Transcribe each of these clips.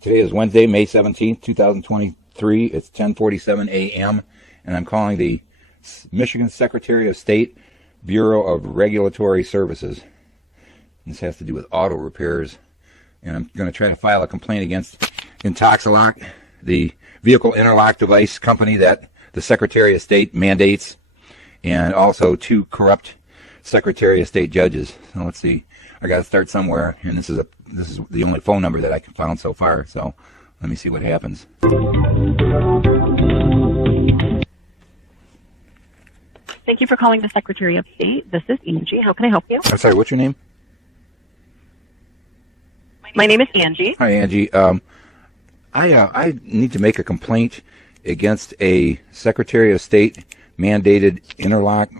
Today is Wednesday, May 17th, 2023. It's 10:47 a.m. and I'm calling the Michigan Secretary of State Bureau of Regulatory Services. This has to do with auto repairs, and I'm going to try to file a complaint against Intoxalock, the vehicle interlock device company that the Secretary of State mandates, and also two corrupt Secretary of State judges. So let's see. I got to start somewhere, and this is the only phone number that I can find so far. So let me see what happens. Thank you for calling the Secretary of State. This is Angie. How can I help you? I'm sorry. What's your name? My name is Angie. Hi, Angie. I need to make a complaint against a Secretary of State mandated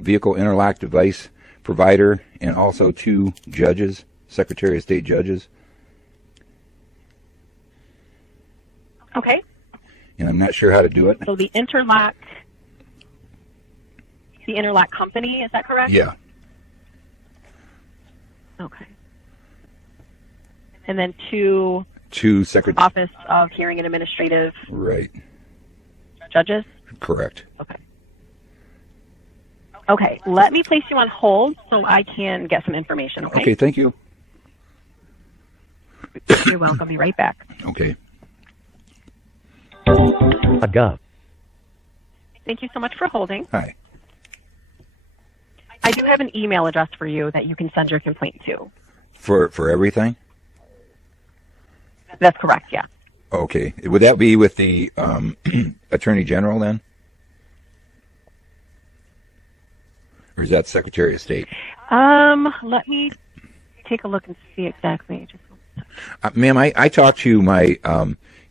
vehicle interlock device provider, and also two judges, Secretary of State judges. Okay. And I'm not sure how to do it. So the interlock company, is that correct? Yeah. Okay. And then two Office of Hearing and Administrative Right. Judges? Correct. Okay. Okay, let me place you on hold so I can get some information, okay? Okay, thank you. You're welcome. Be right back. Okay. Gov. Thank you so much for holding. Hi. I do have an email address for you that you can send your complaint to. For everything? That's correct, yeah. Okay. Would that be with the Attorney General then? Or is that Secretary of State? Let me take a look and see exactly. Ma'am, I talked to my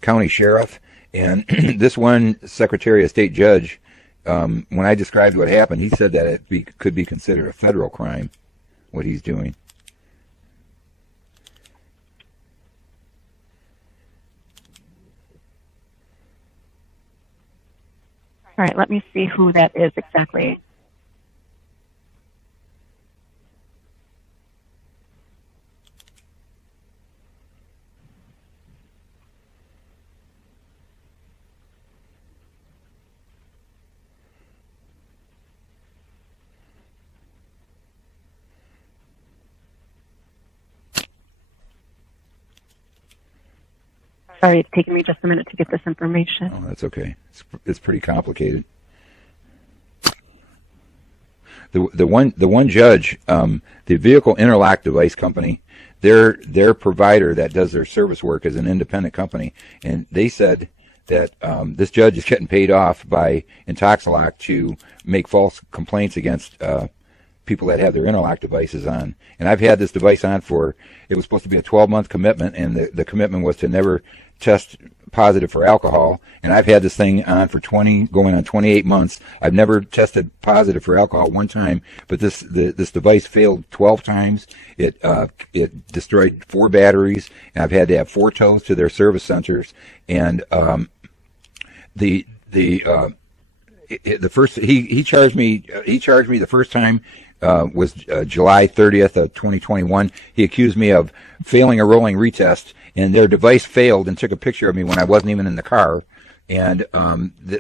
county sheriff, and this one Secretary of State judge, when I described what happened, he said that it could be considered a federal crime, what he's doing. All right, let me see who that is exactly. Sorry, it's taking me just a minute to get this information. Oh, that's okay. It's pretty complicated. The one judge, the vehicle interlock device company, their provider that does their service work is an independent company, and they said that this judge is getting paid off by Intoxalock to make false complaints against people that have their interlock devices on. And I've had this device on it was supposed to be a 12-month commitment, and the commitment was to never test positive for alcohol. And I've had this thing on for going on 28 months. I've never tested positive for alcohol one time, but this device failed 12 times. It destroyed 4 batteries, and I've had to have 4 tows to their service centers. And the first he charged me the first time was July 30th of 2021. He accused me of failing a rolling retest, and their device failed and took a picture of me when I wasn't even in the car. And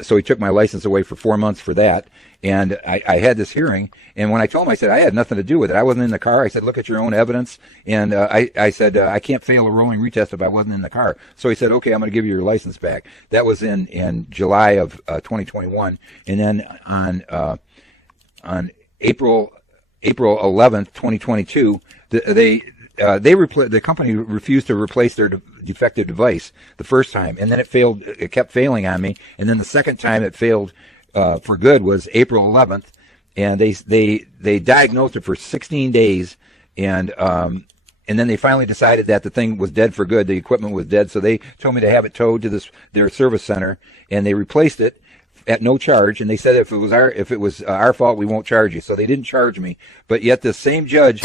so he took my license away for 4 months for that. And I had this hearing, and when I told him, I said I had nothing to do with it. I wasn't in the car. I said, look at your own evidence. And I said, I can't fail a rolling retest if I wasn't in the car. So he said, okay, I'm going to give you your license back. That was in July of 2021. And then on April 11th, 2022, the company refused to replace their defective device the first time, and then it kept failing on me, and then the second time it failed for good was April 11th, and they diagnosed it for 16 days, and then they finally decided that the thing was dead for good. The equipment was dead, so they told me to have it towed to their service center, and they replaced it at no charge, and they said if it was our fault, we won't charge you. So they didn't charge me, but yet the same judge,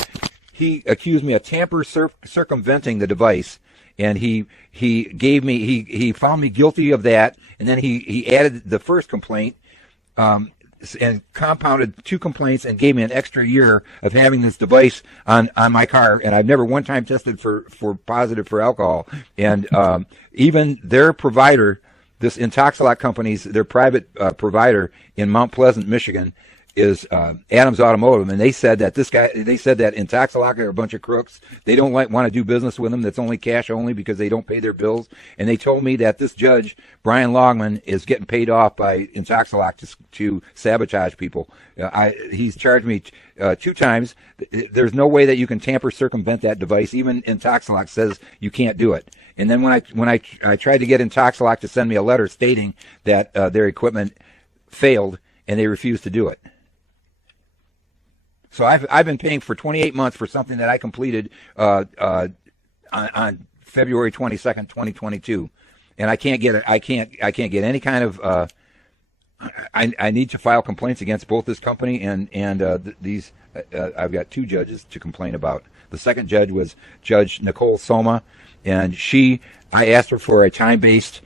he accused me of circumventing the device, and he found me guilty of that, and then he added the first complaint and compounded 2 complaints and gave me an extra year of having this device on my car. And I've never one time tested for positive for alcohol. And even their provider, this Intoxalock company's, their private provider in Mount Pleasant, Michigan, is Adams Automotive, and they said that Intoxalock are a bunch of crooks. They don't want to do business with them. That's only cash only because they don't pay their bills. And they told me that this judge, Brian Longman, is getting paid off by Intoxalock to sabotage people. He's charged me 2 times. There's no way that you can circumvent that device. Even Intoxalock says you can't do it. And then when I tried to get Intoxalock to send me a letter stating that their equipment failed, and they refused to do it. So I've been paying for 28 months for something that I completed on February 22nd, 2022, and I can't get it. I can't get any kind of. I need to file complaints against both this company and these. I've got 2 judges to complain about. The second judge was Judge Nicole Soma, and I asked her for a time-based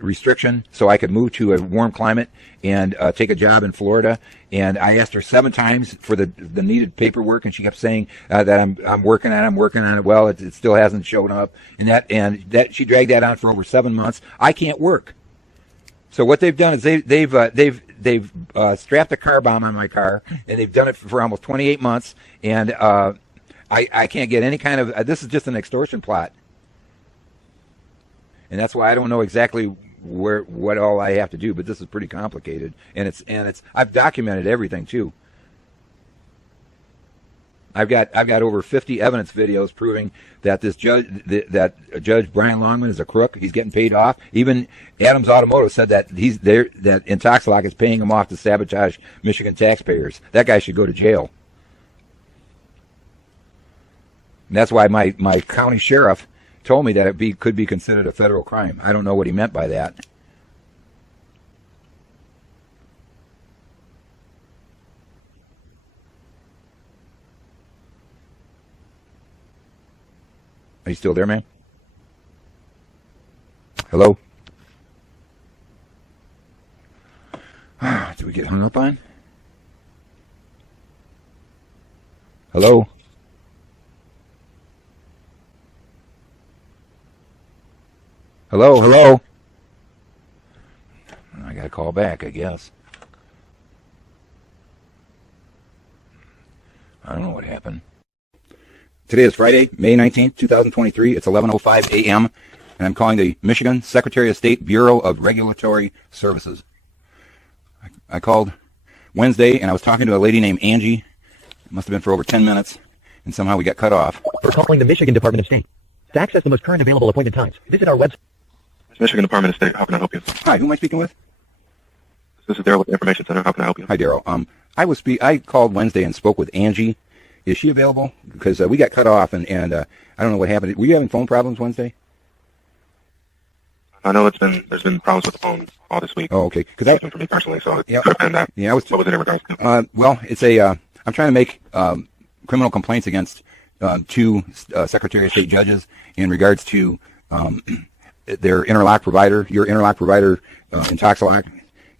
restriction so I could move to a warm climate and take a job in Florida. And I asked her 7 times for the needed paperwork, and she kept saying that I'm working on it. Well, it still hasn't shown up, and that she dragged that on for over 7 months. I can't work. So what they've done is they've strapped a car bomb on my car, and they've done it for almost 28 months. And I can't get any kind of. This is just an extortion plot. And that's why I don't know exactly what all I have to do, but this is pretty complicated, and I've documented everything too. I've got over 50 evidence videos proving that this Judge Brian Longman is a crook. He's getting paid off. Even Adams Automotive said that that Intoxalock is paying him off to sabotage Michigan taxpayers. That guy should go to jail. And that's why my county sheriff told me that it could be considered a federal crime. I don't know what he meant by that. Are you still there, man? Hello? Did we get hung up on? Hello? Hello? I got to call back, I guess. I don't know what happened. Today is Friday, May 19th, 2023. It's 11:05 a.m., and I'm calling the Michigan Secretary of State Bureau of Regulatory Services. I called Wednesday, and I was talking to a lady named Angie. It must have been for over 10 minutes, and somehow we got cut off. We're calling the Michigan Department of State. To access the most current available appointed times, visit our website. Michigan Department of State, how can I help you? Hi, who am I speaking with? This is Daryl with the Information Center. How can I help you? Hi, Daryl. I called Wednesday and spoke with Angie. Is she available? Because we got cut off, and I don't know what happened. Were you having phone problems Wednesday? I know there's been problems with the phone all this week. Oh, okay. Because for me personally, so it could have been that. Yeah, what was it in regards to? Well, it's I'm trying to make criminal complaints against 2 Secretary of State judges in regards to their interlock provider, your interlock provider, Intoxalock.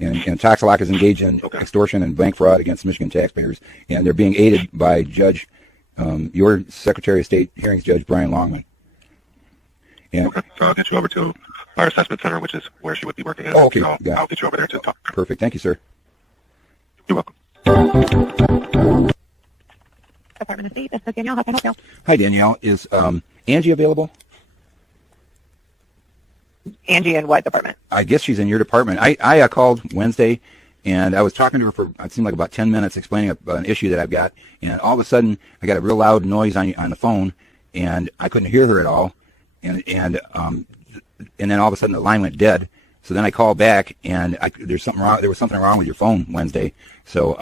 And Intoxalock is engaged in extortion and bank fraud against Michigan taxpayers, and they're being aided by your Secretary of State hearings judge, Brian Longman. And okay, so I'll get you over to our assessment center, which is where she would be working at. Oh, okay. So I'll get you over there to talk. Perfect. Thank you, sir. You're welcome. Department of State, this is Danielle. How can I help you? Hi, Danielle. Is Angie available? Angie in what department? I guess she's in your department. I called Wednesday, and I was talking to her for, it seemed like about 10 minutes, explaining an issue that I've got, and all of a sudden, I got a real loud noise on the phone, and I couldn't hear her at all, and then all of a sudden, the line went dead. So then I called back, and there was something wrong with your phone Wednesday. So,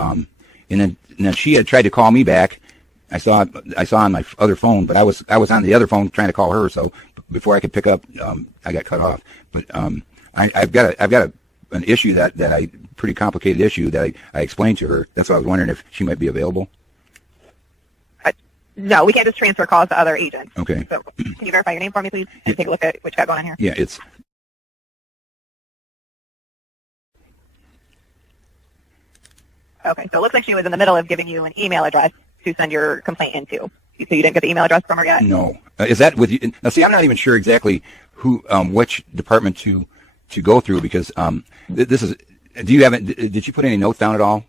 and then she had tried to call me back. I saw on my other phone, but I was on the other phone trying to call her. So before I could pick up, I got cut off. But I've got an issue that pretty complicated issue that I explained to her. That's why I was wondering if she might be available. No, we can't just transfer calls to other agents. Okay. So can you verify your name for me, please, and take a look at what you got going on here? Yeah, it's Okay, so it looks like she was in the middle of giving you an email address to send your complaint into. So you didn't get the email address from her yet? No. Is that with you? Now, see, I'm not even sure exactly who, which department to go through because this is. Do you have it? Did you put any notes down at all?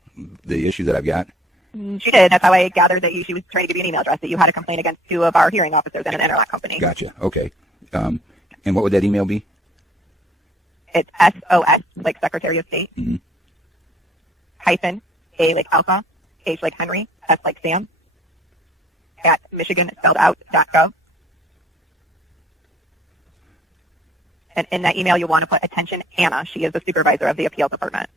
The issues that I've got. She did. That's how I gathered that she was trying to give you an email address, that you had a complaint against 2 of our hearing officers in an interlock company. Gotcha. Okay. And what would that email be? It's SOS, like Secretary of State, hyphen, A like Alpha, H like Henry, S like Sam, at Michigan spelled out .gov. And in that email, you'll want to put attention Anna. She is the supervisor of the appeal department.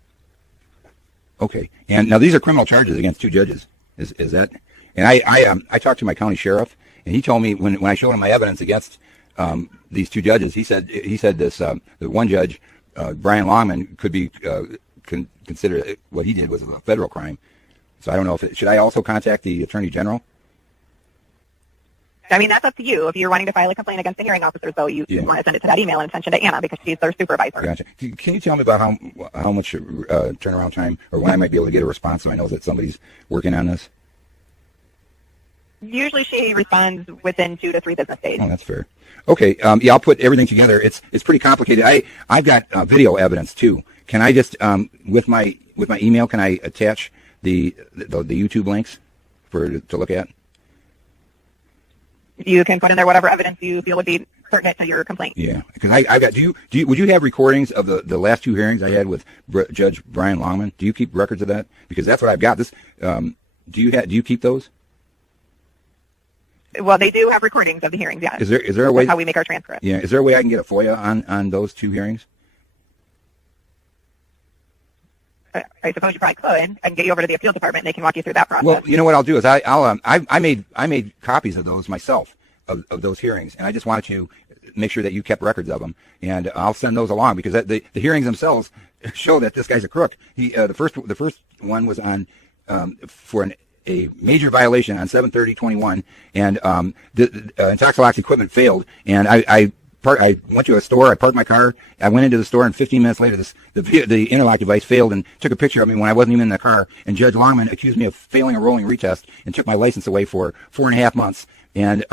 Okay. And now these are criminal charges against 2 judges. Is that? And I talked to my county sheriff, and he told me when I showed him my evidence against these 2 judges, he said this the one judge, Brian Longman, could be considered what he did was a federal crime. So I don't know should I also contact the Attorney General? I mean, that's up to you. If you're wanting to file a complaint against the hearing officers, though, you want to send it to that email and attention to Anna because she's their supervisor. Gotcha. Can you tell me about how much turnaround time or when I might be able to get a response so I know that somebody's working on this? Usually she responds within 2 to 3 business days. Oh, that's fair. Okay. Yeah, I'll put everything together. It's pretty complicated. I've got video evidence too. Can I just with my email can I attach the YouTube links to look at? You can put in there whatever evidence you feel would be pertinent to your complaint. Yeah, because I got. Would you have recordings of the last 2 hearings I had with Judge Brian Longman? Do you keep records of that? Because that's what I've got. This. Do you keep those? Well, they do have recordings of the hearings. Yeah. Is there a way? That's how we make our transcript. Yeah. Is there a way I can get a FOIA on those 2 hearings? I suppose you probably could. I can get you over to the appeal department, and they can walk you through that process. Well, you know what I'll do is I made copies of those myself of those hearings, and I just wanted to make sure that you kept records of them, and I'll send those along because the hearings themselves show that this guy's a crook. The first one was on for a major violation on 7/30/21, and the Intoxalock-Sed equipment failed, and I went to a store. I parked my car. I went into the store, and 15 minutes later, the interlock device failed and took a picture of me when I wasn't even in the car. And Judge Longman accused me of failing a rolling retest and took my license away for 4.5 months. And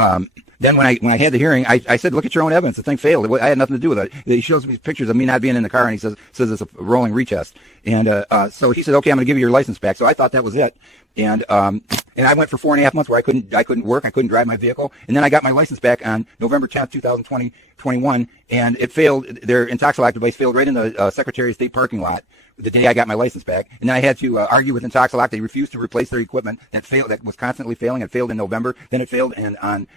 then when I had the hearing, I said, "Look at your own evidence. The thing failed. I had nothing to do with it." He shows me pictures of me not being in the car, and he says it's a rolling retest. And so he said, "Okay, I'm going to give you your license back." So I thought that was it. And I went for 4.5 months where I couldn't work, I couldn't drive my vehicle, and then I got my license back on November 10th, 2021, and it failed. Their Intoxalock device failed right in the Secretary of State parking lot the day I got my license back, and then I had to argue with Intoxalock. They refused to replace their equipment that was constantly failing. It failed in November, then it failed on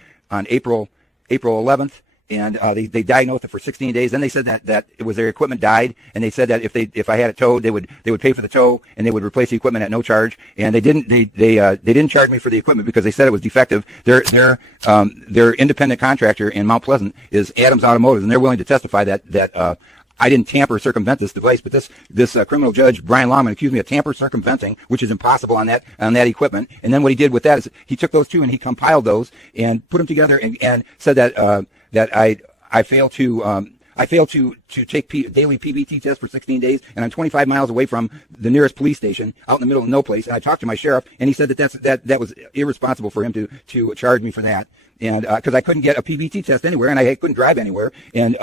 April 11th. And they diagnosed it for 16 days. Then they said that it was their equipment died, and they said that if I had it towed, they would pay for the tow, and they would replace the equipment at no charge. And they didn't charge me for the equipment because they said it was defective. Their independent contractor in Mount Pleasant is Adams Automotive, and they're willing to testify that I didn't tamper or circumvent this device, but this criminal judge, Brian Longman, accused me of tamper circumventing, which is impossible on that equipment. And then what he did with that is he took those 2 and he compiled those and put them together and said that I failed to take daily PBT tests for 16 days, and I'm 25 miles away from the nearest police station, out in the middle of no place. And I talked to my sheriff, and he said that was irresponsible for him to charge me for that, and because I couldn't get a PBT test anywhere, and I couldn't drive anywhere, and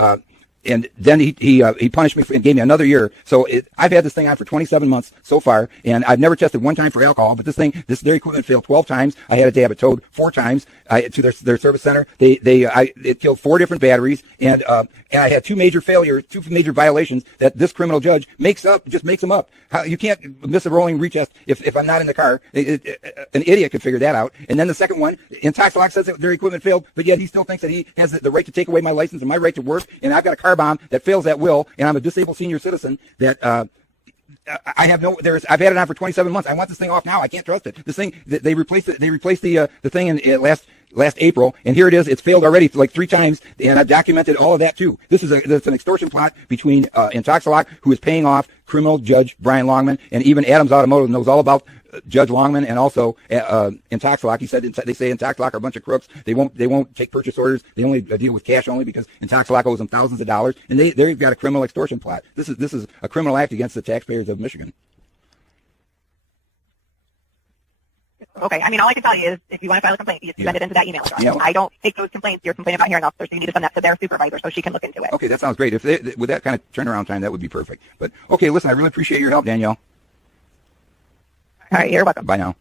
then he punished me and gave me another year. So I've had this thing on for 27 months so far, and I've never tested one time for alcohol. But their equipment failed 12 times. I had to have it towed 4 times to their service center. It killed 4 different batteries, and I had 2 major failures, 2 major violations that this criminal judge just makes them up. You can't miss a rolling retest if I'm not in the car. An idiot could figure that out. And then the second one, Intoxalock says that their equipment failed, but yet he still thinks that he has the right to take away my license and my right to work, and I've got a car bomb that fails at will, and I'm a disabled senior citizen that I've had it on for 27 months. I want this thing off now. I can't trust it. This thing, they replaced it. They replaced the thing in last April, and here it is. It's failed already like 3 times, and I've documented all of that too. This is an extortion plot between Intoxalock, who is paying off criminal judge Brian Longman, and even Adams Automotive knows all about Judge Longman and also Intoxalock. He said they say Intoxalock are a bunch of crooks. They won't take purchase orders. They only deal with cash only because Intoxalock owes them thousands of dollars, and they've got a criminal extortion plot. This is a criminal act against the taxpayers of Michigan. Okay. I mean, all I can tell you is if you want to file a complaint, you just send it into that email address. Yeah. I don't take those complaints you're complaining about hearing officer, so you need to send that to their supervisor so she can look into it. Okay, that sounds great. If they, with that kind of turnaround time, that would be perfect. But okay, listen, I really appreciate your help, Danielle. All right. You're welcome. Bye now.